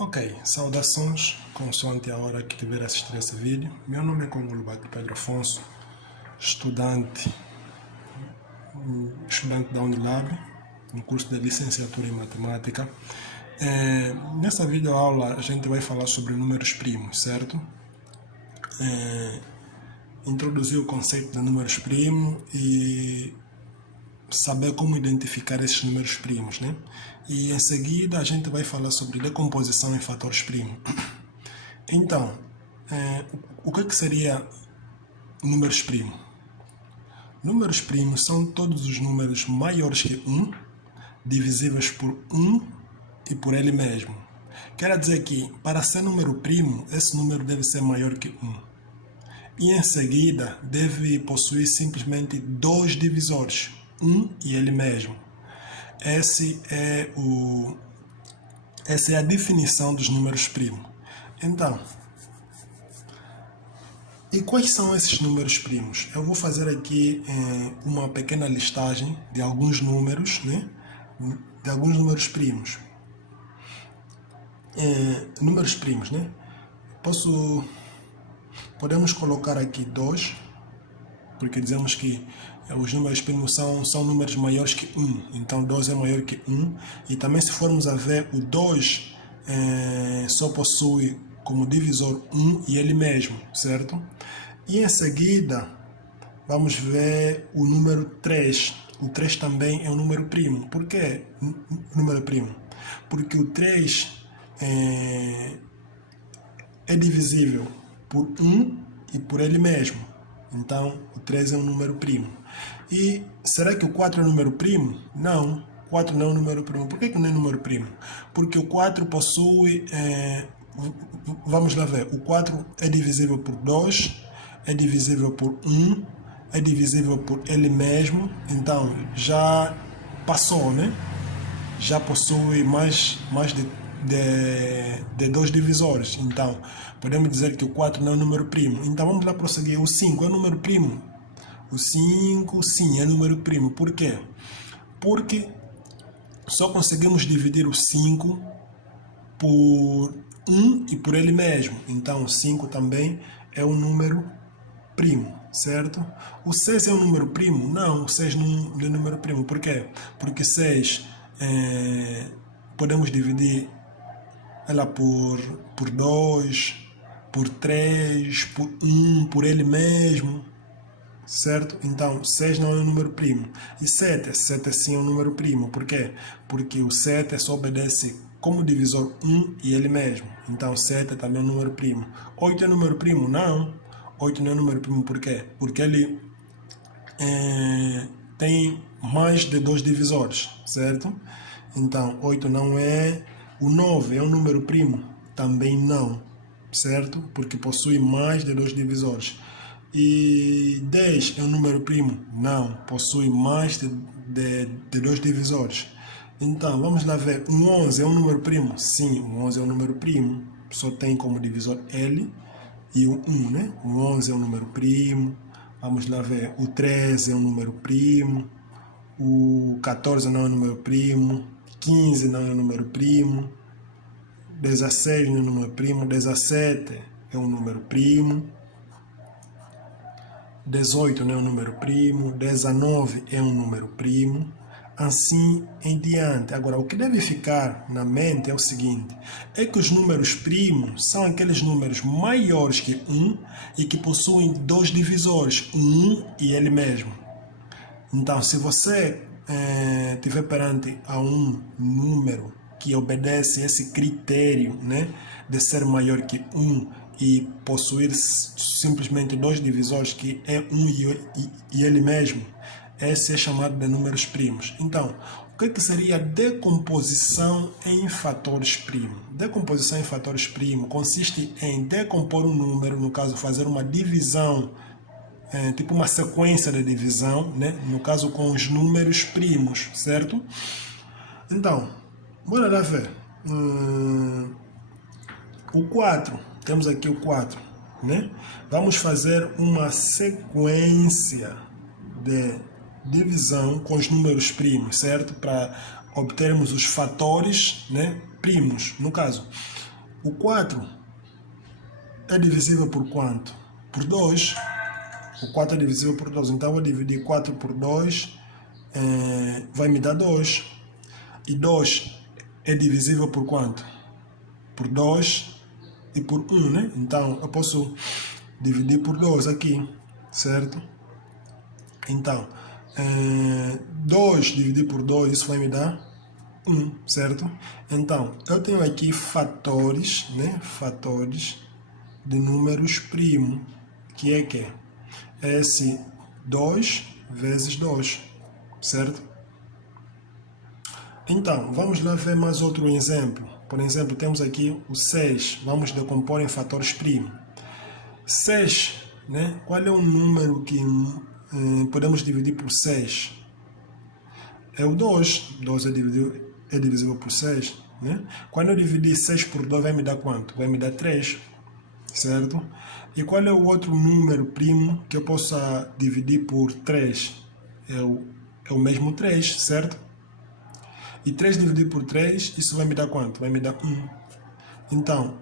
Ok, saudações, consoante a hora que tiver a assistir esse vídeo. Meu nome é Congolubato Pedro Afonso, estudante da Unilab, no curso de licenciatura em matemática. Nessa videoaula a gente vai falar sobre números primos, certo? Introduzir o conceito de números primos e saber como identificar esses números primos, né? E em seguida a gente vai falar sobre decomposição em fatores primos. Então, o que seria números primos? Números primos são todos os números maiores que 1, divisíveis por 1 e por ele mesmo. Quer dizer que, para ser número primo, esse número deve ser maior que 1. E em seguida, deve possuir simplesmente dois divisores, 1 e ele mesmo. Essa é a definição dos números primos. Então, e quais são esses números primos? Eu vou fazer aqui uma pequena listagem de alguns números, né? De alguns números primos. Números primos, né? Podemos colocar aqui 2, porque dizemos que os números primos são números maiores que 1. Então 2 é maior que 1. E também, se formos a ver, o 2 só possui como divisor 1 e ele mesmo, certo? E em seguida, vamos ver o número 3. O 3 também é um número primo. Por que número primo? Porque o 3 é divisível por 1 e por ele mesmo. Então, o 3 é um número primo. E será que o 4 é um número primo? Não, o 4 não é um número primo. Por que não é um número primo? Porque o 4 possui... vamos lá ver. O 4 é divisível por 2, é divisível por 1, é divisível por ele mesmo. Então, já passou, né? Já possui mais de dois divisores. Então, podemos dizer que o 4 não é um número primo. Então, vamos lá prosseguir. O 5 é um número primo? O 5, sim, é número primo. Por quê? Porque só conseguimos dividir o 5 por 1 e por ele mesmo. Então, o 5 também é um número primo, certo? O 6 é um número primo? Não, o 6 não é um número primo. Por quê? Porque 6 podemos dividir ela por 2, por 3, por 1, por ele mesmo, certo? Então, 6 não é um número primo. E 7 sim é um número primo. Por quê? Porque o 7 só obedece como divisor 1 e ele mesmo. Então, 7 também é um número primo. 8 é um número primo? Não. 8 não é um número primo. Por quê? Porque ele tem mais de dois divisores, certo? Então, 8 não é. O 9 é um número primo? Também não, certo? Porque possui mais de dois divisores. E 10 é um número primo? Não, possui mais de dois divisores. Então, vamos lá ver. O 11 é um número primo? Sim, o 11 é um número primo. Só tem como divisor L e o 1, né? O 11 é um número primo. Vamos lá ver. O 13 é um número primo. O 14 não é um número primo. 15 não é um número primo. 16 não é um número primo. 17 é um número primo. 18 não é um número primo. 19 é um número primo. Assim em diante. Agora, o que deve ficar na mente é o seguinte: é que os números primos são aqueles números maiores que 1 e que possuem dois divisores, 1 e ele mesmo. Então, se você estiver perante a um número que obedece esse critério, né, de ser maior que 1 e possuir simplesmente dois divisores, que é 1 e ele mesmo, esse é chamado de números primos. Então, o que seria decomposição em fatores primos? Decomposição em fatores primos consiste em decompor um número, no caso, fazer uma divisão, tipo uma sequência de divisão, né? No caso com os números primos, certo? Então, bora lá ver. O 4, temos aqui o 4, né? Vamos fazer uma sequência de divisão com os números primos, certo? Para obtermos os fatores, né, primos, no caso. O 4 é divisível por quanto? Por 2. O 4 é divisível por 2. Então, eu vou dividir 4 por 2, vai me dar 2. E 2 é divisível por quanto? Por 2 e por 1, né? Então, eu posso dividir por 2 aqui, certo? Então, 2 dividido por 2, isso vai me dar 1, certo? Então, eu tenho aqui fatores, né? Fatores de números primo, que é que? É esse 2 vezes 2, certo? Então, vamos lá ver mais outro exemplo. Por exemplo, temos aqui o 6. Vamos decompor em fatores primo. 6, né? Qual é o número que podemos dividir por 6? É o 2. 2 é divisível por 6, né? Quando eu dividir 6 por 2, vai me dar quanto? Vai me dar 3, certo? E qual é o outro número primo que eu possa dividir por 3? É o mesmo 3, certo? E 3 dividido por 3, isso vai me dar quanto? Vai me dar 1. Então,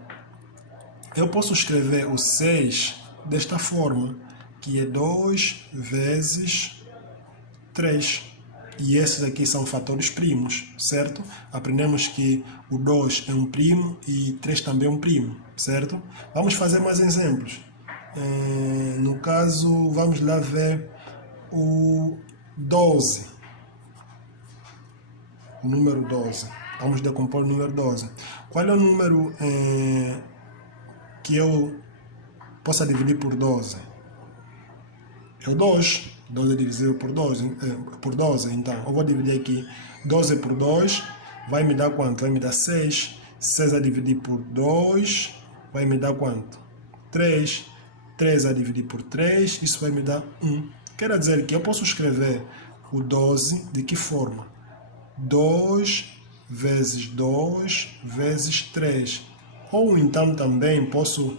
eu posso escrever o 6 desta forma, que é 2 vezes 3. E esses aqui são fatores primos, certo? Aprendemos que o 2 é um primo e 3 também é um primo, certo? Vamos fazer mais exemplos. No caso, vamos lá ver o 12. O número 12. Vamos decompor o número 12. Qual é o número que eu possa dividir por 12? É o 2. 12 é divisível por 12. Então, eu vou dividir aqui 12 por 2. Vai me dar quanto? Vai me dar 6. 6 a dividir por 2. Vai me dar quanto? 3. 3 a dividir por 3. Isso vai me dar 1. Quer dizer que eu posso escrever o 12 de que forma? 2 vezes 2 vezes 3. Ou então também posso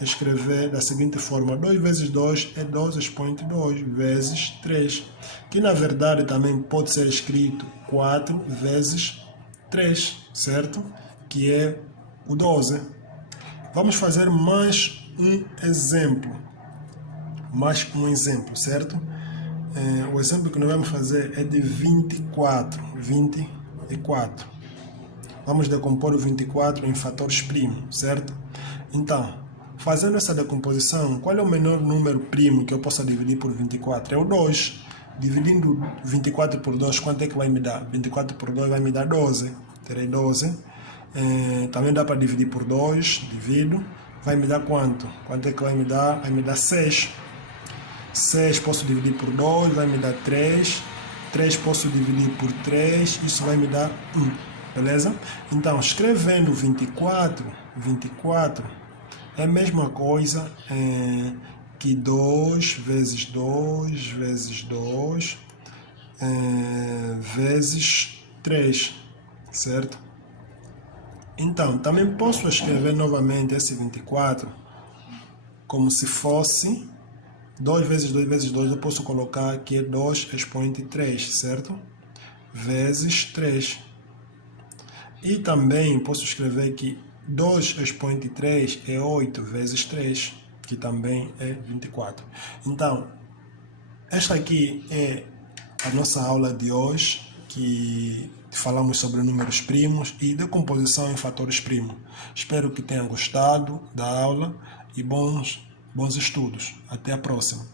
escrever da seguinte forma: 2 vezes 2 é 12 expoente 2 vezes 3. Que na verdade também pode ser escrito 4 vezes 3, certo? Que é o 12. Vamos fazer mais um exemplo. Certo? O exemplo que nós vamos fazer é de 24. Vamos decompor o 24 em fatores primos, certo? Então, fazendo essa decomposição, qual é o menor número primo que eu possa dividir por 24? É o 2. Dividindo 24 por 2, quanto é que vai me dar? 24 por 2 vai me dar 12. Terei 12. Também dá para dividir por 2. Divido. Vai me dar quanto? Quanto é que vai me dar? Vai me dar 6. 6 posso dividir por 2, vai me dar 3. 3 posso dividir por 3, isso vai me dar 1. Beleza? Então, escrevendo 24 é a mesma coisa que 2 vezes 2 vezes 2 vezes 3, certo? Então, também posso escrever novamente esse 24 como se fosse 2 vezes 2 vezes 2, eu posso colocar que é 2 expoente 3, certo? Vezes 3. E também posso escrever que 2 expoente 3 é 8 vezes 3, que também é 24. Então, esta aqui é a nossa aula de hoje, que falamos sobre números primos e decomposição em fatores primos. Espero que tenham gostado da aula e bons estudos. Até a próxima.